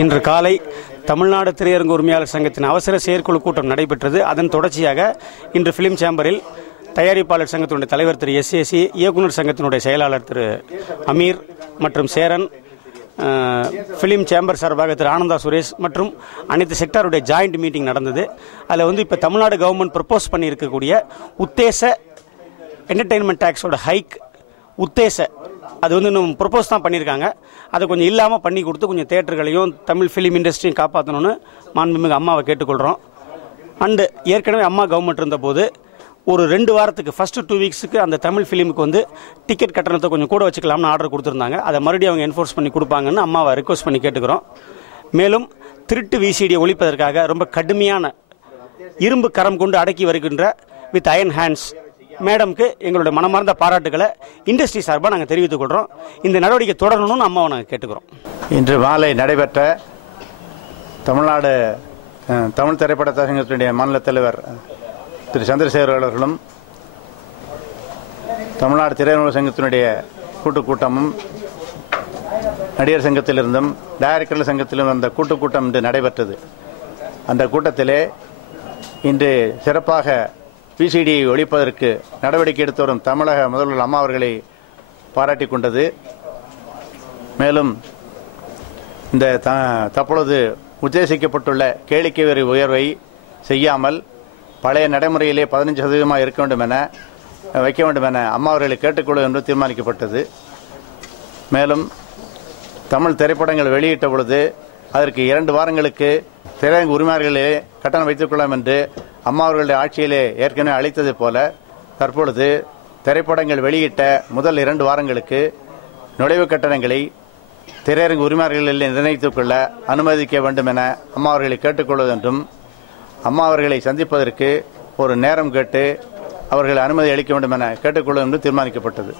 இன்று காலை தமிழ்நாடு திரையரங்கு உரிமையாளர் சங்கத்தின் அவசர செயற்குழு கூட்டம் நடைபெற்றது. அதன் தொடர்ச்சியாக இன்று பிலிம் சேம்பரில் தயாரிப்பாளர் சங்கத்தினுடைய தலைவர் திரு எஸ்ஏசி, இயக்குநர் சங்கத்தினுடைய செயலாளர் திரு அமீர் மற்றும் சேரன், பிலிம் சேம்பர் சார்பாக திரு ஆனந்தா சுரேஷ் மற்றும் அனைத்து செக்டாருடைய ஜாயிண்ட் மீட்டிங் நடந்தது. அதில் இப்போ தமிழ்நாடு கவர்மெண்ட் ப்ரப்போஸ் பண்ணியிருக்கக்கூடிய உத்தேச என்டர்டெயின்மெண்ட் டேக்ஸோட ஹைக் உத்தேச அது இன்னும் ப்ரப்போஸ் தான் பண்ணியிருக்காங்க. அதை கொஞ்சம் இல்லாமல் பண்ணி கொடுத்து கொஞ்சம் தேட்டர்களையும் தமிழ் ஃபிலிம் இண்டஸ்ட்ரியும் காப்பாற்றணும்னு மாண்புமிகு அம்மாவை கேட்டுக்கொள்கிறோம். அண்டு ஏற்கனவே அம்மா கவர்மெண்ட் இருந்தபோது ஒரு 2 வாரத்துக்கு ஃபஸ்ட்டு 2 வீக்ஸுக்கு அந்த தமிழ் ஃபிலிமுக்கு டிக்கெட் கட்டணத்தை கொஞ்சம் கூட வச்சுக்கலாம்னு ஆர்டர் கொடுத்துருந்தாங்க. அதை மறுபடியும் அவங்க என்ஃபோர்ஸ் பண்ணி கொடுப்பாங்கன்னு அம்மாவை ரிக்வஸ்ட் பண்ணி கேட்டுக்கிறோம். மேலும் திருட்டு விசிடியை ஒழிப்பதற்காக ரொம்ப கடுமையான இரும்பு கரம் கொண்டு அடக்கி வருகின்ற வித் அயன் ஹேண்ட்ஸ் மேடம்க்கு எங்களுடைய மனமார்ந்த பாராட்டுகளை இண்டஸ்ட்ரி சார்பாக நாங்கள் தெரிவித்துக் கொள்கிறோம். இந்த நடவடிக்கை தொடரணும்னு அம்மாவை நாங்கள் கேட்டுக்கிறோம். இன்று மாலை நடைபெற்ற தமிழ்நாடு தமிழ் திரைப்பட சங்கத்தினுடைய மாநில தலைவர் திரு சந்திரசேகர் அவர்களும் தமிழ்நாடு திரையுலக சங்கத்தினுடைய கூட்டமும் நடிகர் சங்கத்திலிருந்தும் டைரக்டர்கள் சங்கத்திலும் அந்த கூட்டம் இன்று நடைபெற்றது. அந்த கூட்டத்திலே இன்று சிறப்பாக விசிடியை ஒழிப்பதற்கு நடவடிக்கை எடுத்து வரும் தமிழக முதல்வர் அம்மா அவர்களை பாராட்டி கொண்டது. மேலும் இந்த தற்பொழுது உத்தேசிக்கப்பட்டுள்ள கேளிக்கை வரி உயர்வை செய்யாமல் பழைய நடைமுறையிலே 15% இருக்க வேண்டும் என வைக்க வேண்டும் என அம்மா அவர்களை கேட்டுக்கொள்வது என்று தீர்மானிக்கப்பட்டது. மேலும் தமிழ் திரைப்படங்கள் வெளியிட்ட பொழுது அதற்கு 2 வாரங்களுக்கு திரையரங்கு உரிமையாளர்களே கட்டணம் வைத்துக் கொள்ளலாம் என்று அம்மா அவர்களுடைய ஆட்சியிலே ஏற்கனவே அளித்தது போல தற்பொழுது திரைப்படங்கள் வெளியிட்ட முதல் 2 வாரங்களுக்கு நுழைவு கட்டணங்களை திரையரங்கு உரிமையாளர்களில் நிர்ணயித்துக் கொள்ள அனுமதிக்க வேண்டும் என அம்மா அவர்களை கேட்டுக்கொள்வது என்றும் அம்மா அவர்களை சந்திப்பதற்கு ஒரு நேரம் கேட்டு அவர்கள் அனுமதி அளிக்க வேண்டும் என கேட்டுக்கொள்வது என்று தீர்மானிக்கப்பட்டது.